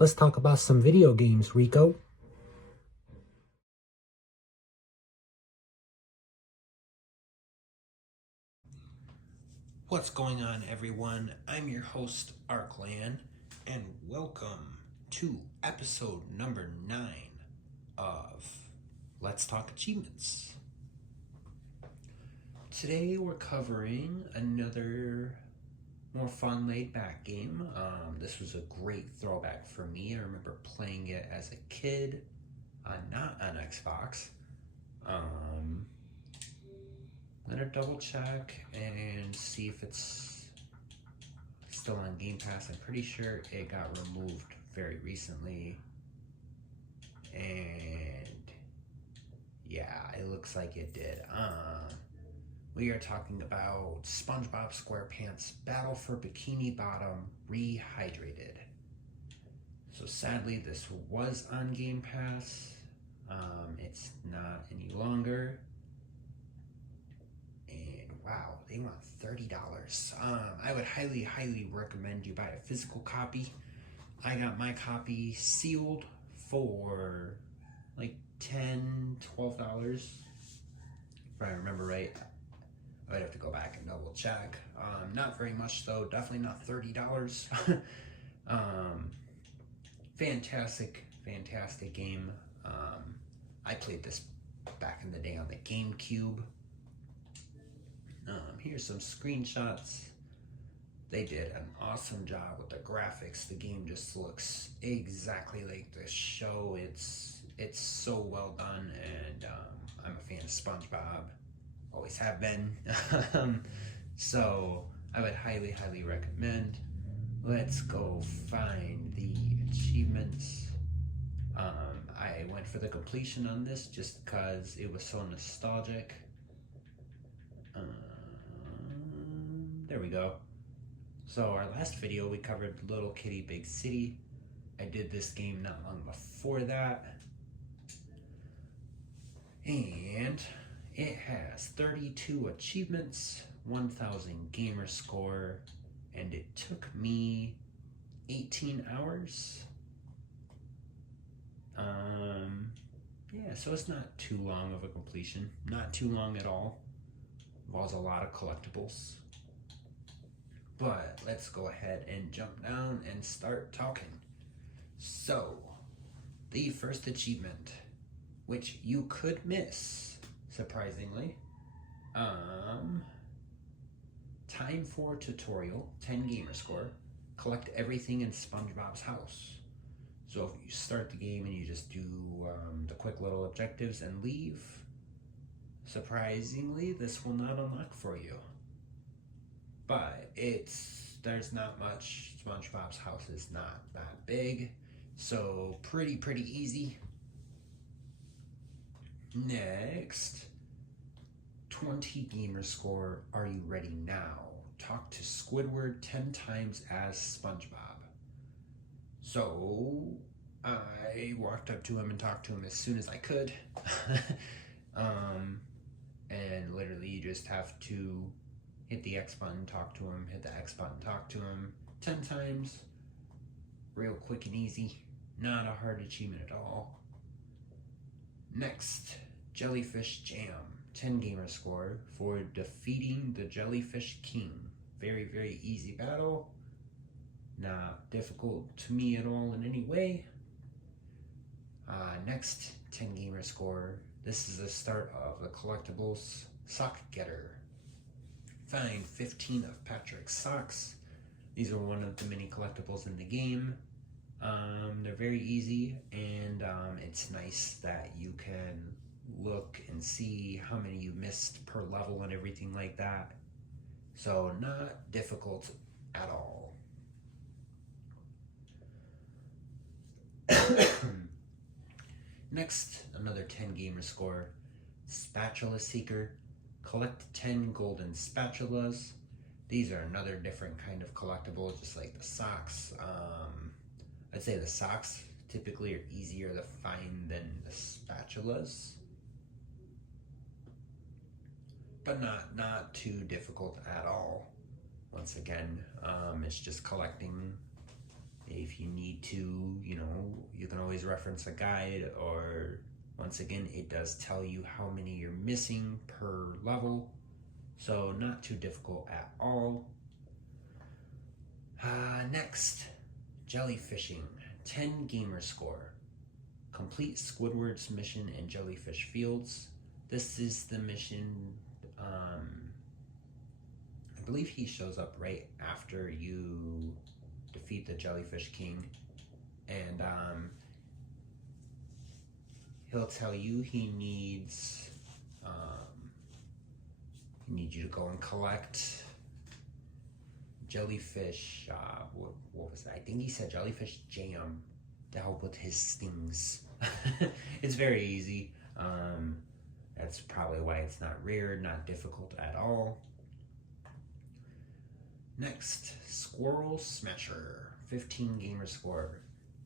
Let's talk about some video games, Rico. What's going on, everyone? I'm your host, Arklan, and welcome to episode number 9 of Let's Talk Achievements. Today we're covering another more fun, laid-back game. This was a great throwback for me. I remember playing it as a kid, not on Xbox. I'm gonna double check and see if it's still on Game Pass. I'm pretty sure it got removed very recently. And yeah, it looks like it did. We are talking about SpongeBob SquarePants Battle for Bikini Bottom Rehydrated. So sadly, this was on Game Pass. It's not any longer. And wow, they want $30. I would highly recommend you buy a physical copy. I got my copy sealed for like $10, $12. If I remember right. I would have to go back and double check. Not very much though, definitely not $30. Fantastic game. I played this back in the day on the GameCube. Here's some screenshots. They did an awesome job with the graphics. The game just looks exactly like the show. It's so well done, and I'm a fan of SpongeBob. Always have been. So I would highly recommend. Let's go find the achievements. I went for the completion on this just because it was so nostalgic. There we go. So our last video we covered Little Kitty Big City. I did this game not long before that. And it has 32 achievements, 1,000 gamer score, and it took me 18 hours. Yeah, so it's not too long of a completion. Not too long at all. Involves a lot of collectibles. But let's go ahead and jump down and start talking. So, the first achievement, which you could miss, surprisingly. Time for tutorial, 10 gamer score. Collect everything in SpongeBob's house. So if you start the game and you just do the quick little objectives and leave, surprisingly, this will not unlock for you. But there's not much. SpongeBob's house is not that big, so pretty easy. Next, 20 gamer score. Are you ready now? Talk to Squidward 10 times as SpongeBob. So I walked up to him and talked to him as soon as I could. And literally you just have to hit the X button, talk to him, hit the X button, talk to him 10 times. Real quick and easy. Not a hard achievement at all. Next, Jellyfish Jam. 10 gamer score for defeating the Jellyfish King. Very easy battle. Not difficult to me at all in any way. Next, 10 gamer score. This is the start of the collectibles Sock Getter. Find 15 of Patrick's socks. These are one of the many collectibles in the game. They're very easy, and it's nice that you can look and see how many you missed per level and everything like that. So not difficult at all. Next, another 10 gamer score. Spatula Seeker. Collect 10 golden spatulas. These are another different kind of collectible, just like the socks. I'd say the socks typically are easier to find than the spatulas, but not too difficult at all. Once again, it's just collecting. If you need to, You can always reference a guide, or once again, it does tell you how many you're missing per level. So not too difficult at all. Next, jellyfishing, 10 gamer score. Complete Squidward's mission in Jellyfish Fields. This is the mission, I believe he shows up right after you defeat the Jellyfish King. And he'll tell you he needs you to go and collect jellyfish, what was that? I think he said jellyfish jam to help with his stings. It's very easy. That's probably why it's not rare, not difficult at all. Next, Squirrel Smasher, 15 gamer score.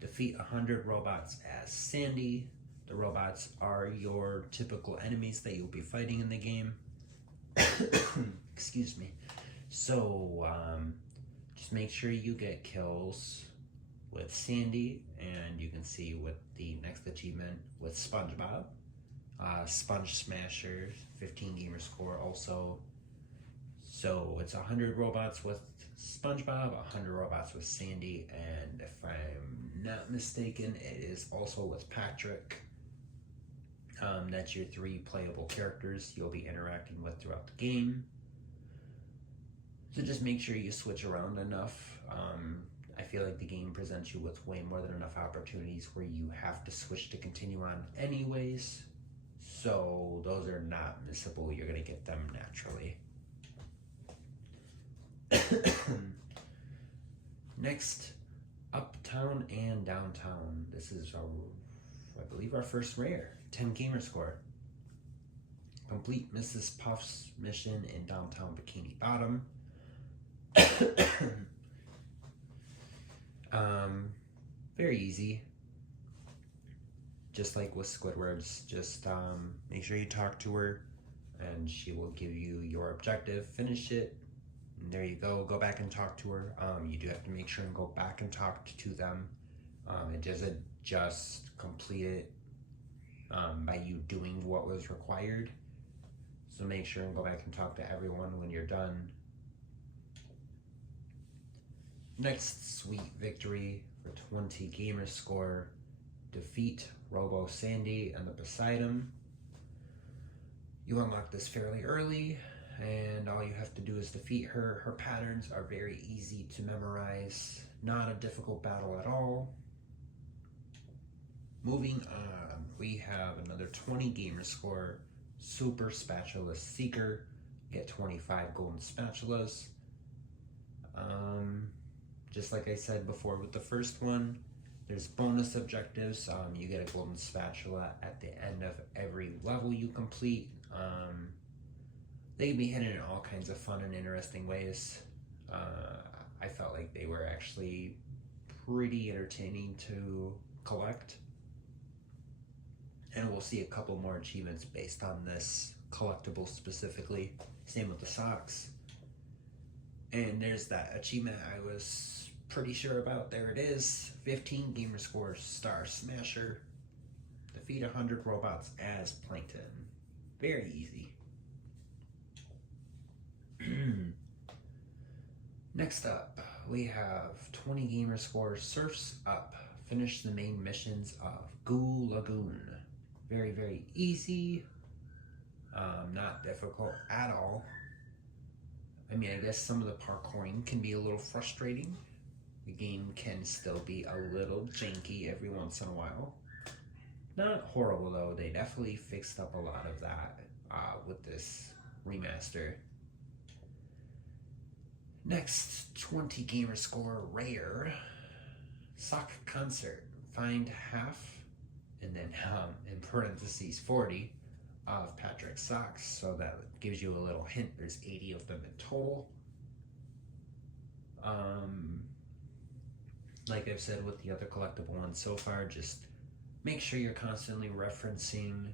Defeat 100 robots as Sandy. The robots are your typical enemies that you'll be fighting in the game. Excuse me. So, just make sure you get kills with Sandy, and you can see with the next achievement with SpongeBob. Sponge Smasher, 15 gamer score also. So it's 100 robots with SpongeBob, 100 robots with Sandy, and if I'm not mistaken, it is also with Patrick. That's your 3 playable characters you'll be interacting with throughout the game. So just make sure you switch around enough. I feel like the game presents you with way more than enough opportunities where you have to switch to continue on anyways. So those are not missable. You're going to get them naturally. Next, Uptown and Downtown. This is, I believe, our first rare. 10 gamer score. Complete Mrs. Puff's mission in downtown Bikini Bottom. Very easy. Just like with Squidward's, just make sure you talk to her and she will give you your objective. Finish it. And there you go. Go back and talk to her. You do have to make sure and go back and talk to them. It doesn't just complete it by you doing what was required. So make sure and go back and talk to everyone when you're done. Next, Sweet Victory for 20 gamer score. Defeat Robo Sandy and the Poseidon. You unlock this fairly early, and all you have to do is defeat her. Her patterns are very easy to memorize. Not a difficult battle at all. Moving on, we have another 20 gamer score. Super Spatula Seeker. Get 25 golden spatulas. Just like I said before with the first one, there's bonus objectives. You get a golden spatula at the end of every level you complete. They can be hidden in all kinds of fun and interesting ways. I felt like they were actually pretty entertaining to collect. And we'll see a couple more achievements based on this collectible specifically. Same with the socks. And there's that achievement I was pretty sure about. There it is. 15 gamer score, Star Smasher. Defeat 100 robots as Plankton. Very easy. Next up, we have 20 gamer score, Surfs Up. Finish the main missions of Goo Lagoon. Very, very easy. Not difficult at all. I mean, I guess some of the parkouring can be a little frustrating. The game can still be a little janky every once in a while. Not horrible though. They definitely fixed up a lot of that with this remaster. Next, 20 gamer score, rare. Sock Concert. Find half, and then in parentheses 40 of Patrick's socks, so that gives you a little hint. There's 80 of them in total. Like I've said with the other collectible ones so far, just make sure you're constantly referencing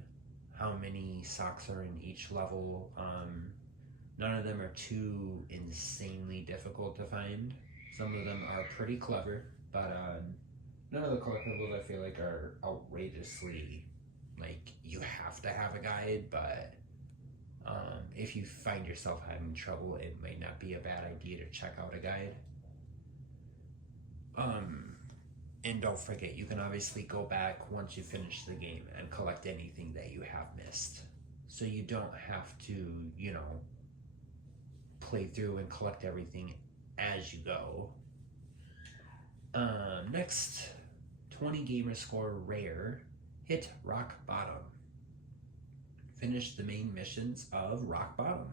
how many socks are in each level. None of them are too insanely difficult to find. Some of them are pretty clever, but None of the collectibles I feel like are outrageously, like, you have to have a guide, but if you find yourself having trouble, it might not be a bad idea to check out a guide. And don't forget, you can obviously go back once you finish the game and collect anything that you have missed. So you don't have to, you know, play through and collect everything as you go. Next, 20 gamer score rare, hit Rock Bottom. Finish the main missions of Rock Bottom.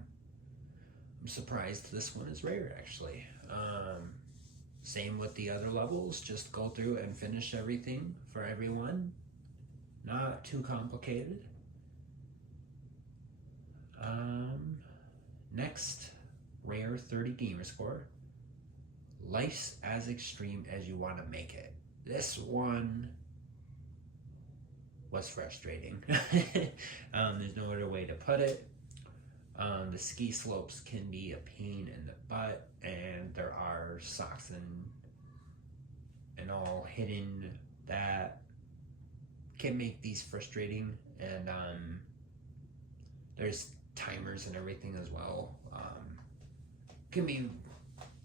I'm surprised this one is rare, actually. Same with the other levels, just go through and finish everything for everyone. Not too complicated. Next, rare 30 gamer score. Life's as extreme as you want to make it. This one was frustrating. There's no other way to put it. The ski slopes can be a pain in the butt, and there are socks and all hidden that can make these frustrating, and there's timers and everything as well. Can be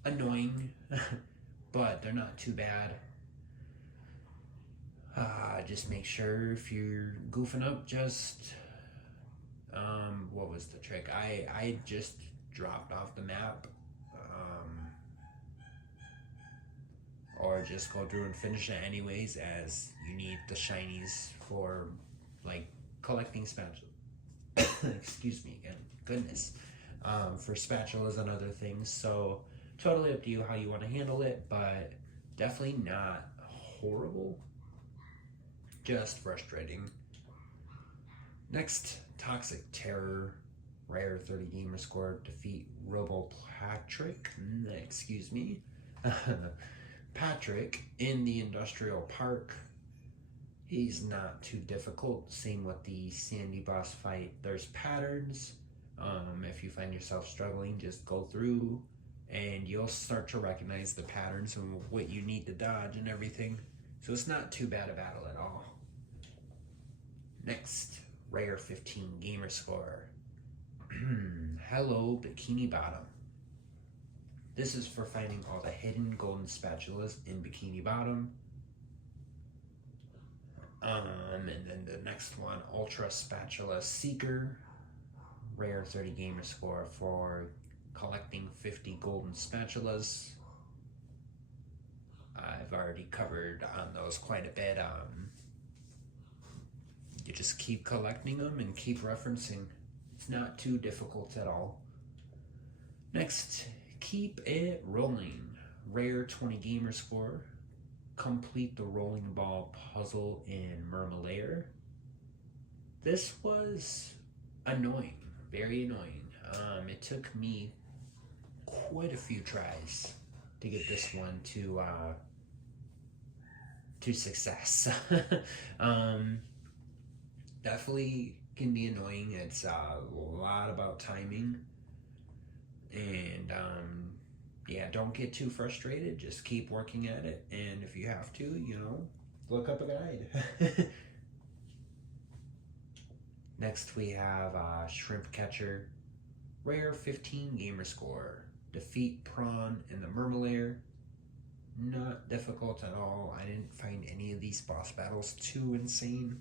annoying, but they're not too bad. Just make sure if you're goofing up, just what was the trick? I just dropped off the map, or just go through and finish it anyways, as you need the shinies for like collecting spatulas. Excuse me again, goodness. For spatulas and other things. So totally up to you how you want to handle it, but definitely not horrible, just frustrating. Next, Toxic Terror, rare 30 gamer score, defeat Robo Patrick, excuse me, Patrick in the industrial park. He's not too difficult. Same with the Sandy boss fight. There's patterns. If you find yourself struggling, just go through and you'll start to recognize the patterns and what you need to dodge and everything. So it's not too bad a battle at all. Next, rare 15 gamer score. Hello, Bikini Bottom. This is for finding all the hidden golden spatulas in Bikini Bottom. And then the next one, Ultra Spatula Seeker. Rare 30 gamer score for collecting 50 golden spatulas. I've already covered on those quite a bit. You just keep collecting them and keep referencing. It's not too difficult at all. Next, Keep It Rolling. Rare 20 gamer score. Complete the rolling ball puzzle in Mermalair. This was annoying, very annoying. It took me quite a few tries to get this one to success. Definitely can be annoying. It's a lot about timing, and yeah, don't get too frustrated. Just keep working at it, and if you have to, you know, look up a guide. Next we have Shrimp Catcher, rare 15 gamer score. Defeat Prawn in the Mermalair. Not difficult at all. I didn't find any of these boss battles too insane.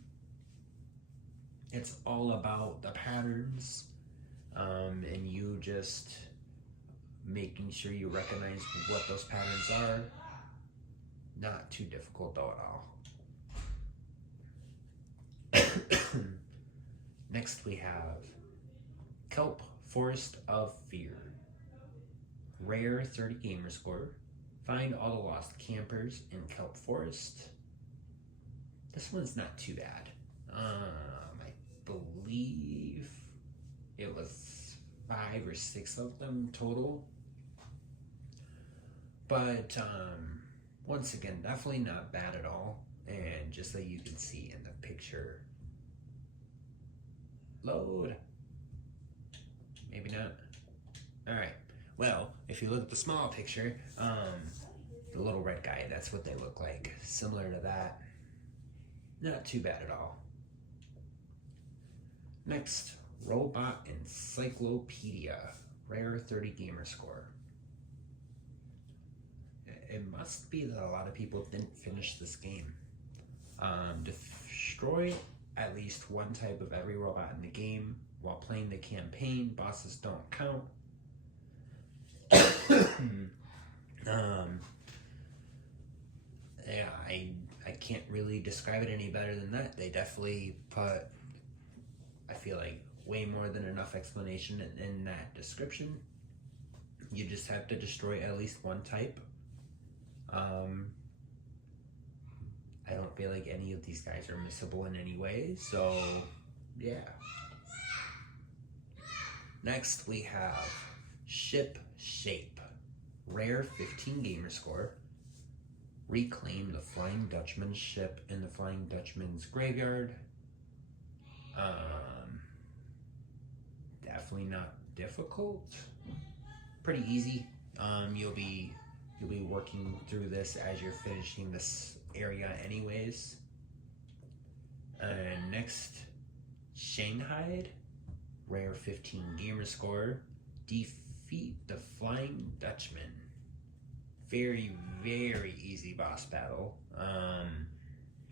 It's all about the patterns, and you just making sure you recognize what those patterns are. Not too difficult though at all. Next we have Kelp Forest of Fear. Rare 30 gamer score. Find all the lost campers in Kelp Forest. This one's not too bad. I believe it was 5 or 6 of them total. But once again, definitely not bad at all. And just so you can see in the picture. Load. Maybe not. Alright. Well, if you look at the small picture, The little red guy, that's what they look like. Similar to that. Not too bad at all. Next, Robot Encyclopedia. Rare 30 gamer score. It must be that a lot of people didn't finish this game. Destroy at least one type of every robot in the game. While playing the campaign, bosses don't count. Yeah, I can't really describe it any better than that. They definitely put, I feel like, way more than enough explanation in that description. You just have to destroy at least one type. I don't feel like any of these guys are missable in any way, so yeah. Next we have Ship Shape. Rare 15 gamer score. Reclaim the Flying Dutchman's ship in the Flying Dutchman's graveyard. Definitely not difficult. Pretty easy. You'll be working through this as you're finishing this area anyways. And next, Shanghai. Rare 15 gamer score. Defeat the Flying Dutchman. Very, very easy boss battle. I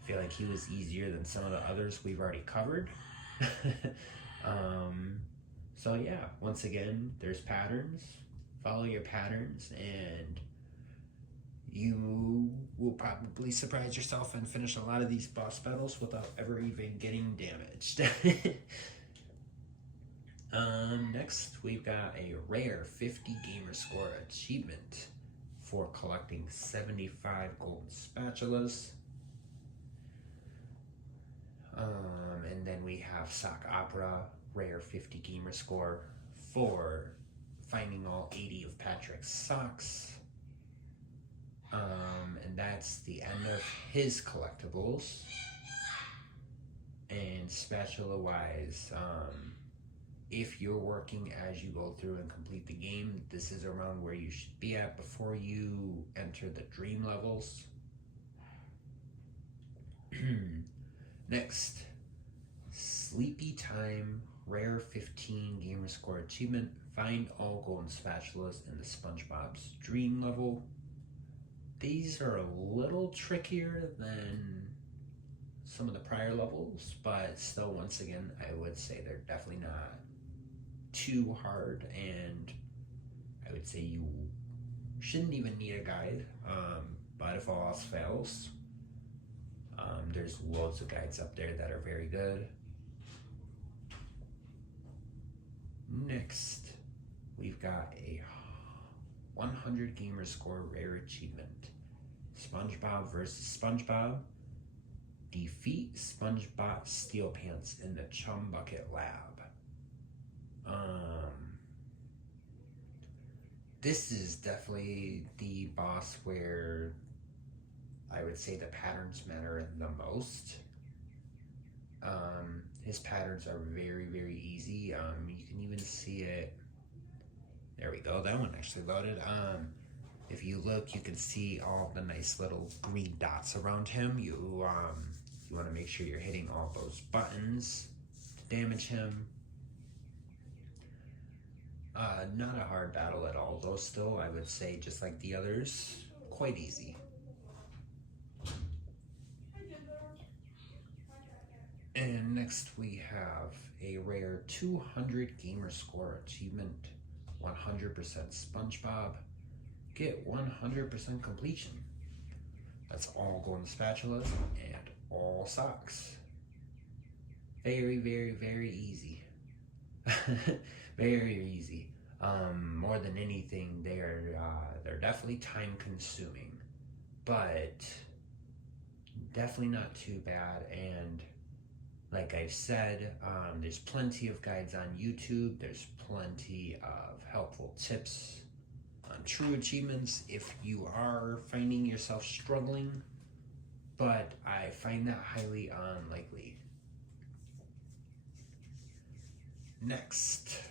feel like he was easier than some of the others we've already covered. So yeah, once again, there's patterns. Follow your patterns and you will probably surprise yourself and finish a lot of these boss battles without ever even getting damaged. Next, we've got a rare 50 gamer score achievement for collecting 75 golden spatulas. And then we have Sock Opera, rare 50 gamer score for finding all 80 of Patrick's socks. And that's the end of his collectibles. And spatula wise, if you're working as you go through and complete the game, this is around where you should be at before you enter the dream levels. Next, Sleepy Time, rare 15 gamer score achievement. Find all golden spatulas in the SpongeBob's dream level. These are a little trickier than some of the prior levels, but still, once again, I would say they're definitely not too hard, and I would say you shouldn't even need a guide, but if all else fails, there's loads of guides up there that are very good. Next, we've got a 100 gamer score rare achievement. SpongeBob versus SpongeBob. Defeat SpongeBob SquarePants in the Chum Bucket Lab. This is definitely the boss where I would say the patterns matter the most. His patterns are very, very easy. You can even see it. There we go. That one actually loaded. If you look, you can see all the nice little green dots around him. You want to make sure you're hitting all those buttons to damage him. Not a hard battle at all, though. Still, I would say, just like the others, quite easy. And next we have a rare 200 gamer score achievement. 100% SpongeBob. Get 100% completion. That's all golden spatulas and all socks. Very, very, very easy. Very easy. More than anything, they're definitely time consuming, but definitely not too bad. And like I've said, there's plenty of guides on YouTube. There's plenty of helpful tips on true achievements if you are finding yourself struggling, but I find that highly unlikely. Next,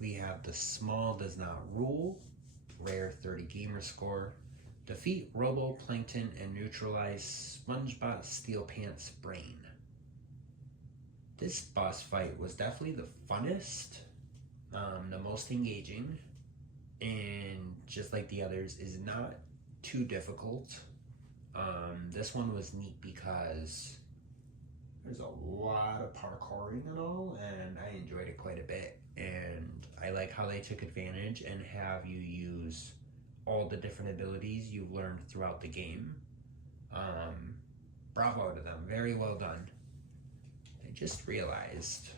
we have the Small Does Not Rule, rare 30 gamer score. Defeat Roboplankton and neutralize SpongeBob SquarePants Brain. This boss fight was definitely the funnest, the most engaging, and just like the others, is not too difficult. This one was neat because there's a lot of parkouring and all, and I enjoyed it quite a bit. And I like how they took advantage and have you use all the different abilities you've learned throughout the game. Bravo to them, very well done. I just realized,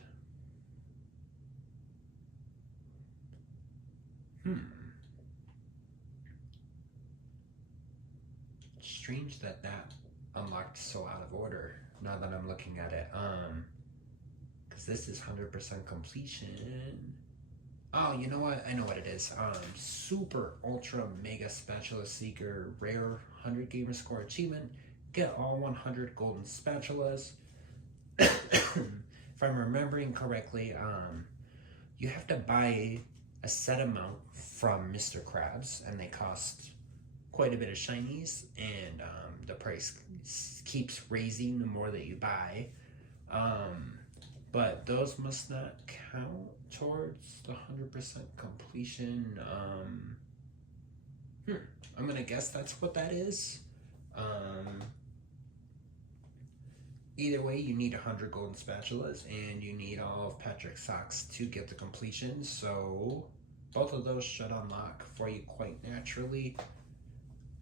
strange that that unlocked so out of order now that I'm looking at it. Because this is 100% completion. Oh, you know what? I know what it is. Super Ultra Mega Spatula Seeker Rare 100 Gamer Score Achievement. Get all 100 golden spatulas. If I'm remembering correctly, you have to buy a set amount from Mr. Krabs, and they cost quite a bit of shinies, and the price keeps raising the more that you buy. But those must not count towards the 100% completion. I'm gonna guess that's what that is. Either way, you need 100 golden spatulas, and you need all of Patrick's socks to get the completion, so both of those should unlock for you quite naturally.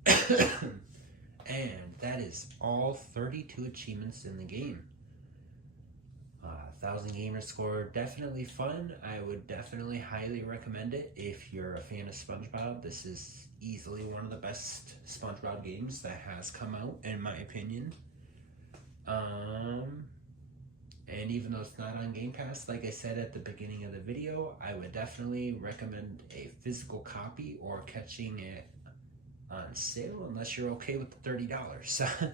And that is all 32 achievements in the game. 1,000 gamer score, definitely fun. I would definitely highly recommend it if you're a fan of SpongeBob. This is easily one of the best SpongeBob games that has come out, in my opinion. And even though it's not on Game Pass, like I said at the beginning of the video, I would definitely recommend a physical copy or catching it on sale, unless you're okay with the $30.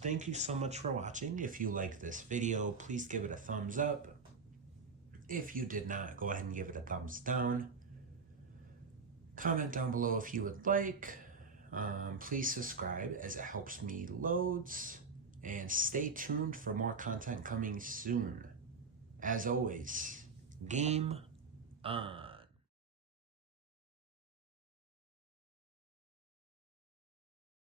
Thank you so much for watching. If you like this video, please give it a thumbs up. If you did not, go ahead and give it a thumbs down. Comment down below if you would like. Please subscribe, as it helps me loads. And stay tuned for more content coming soon. As always, game on.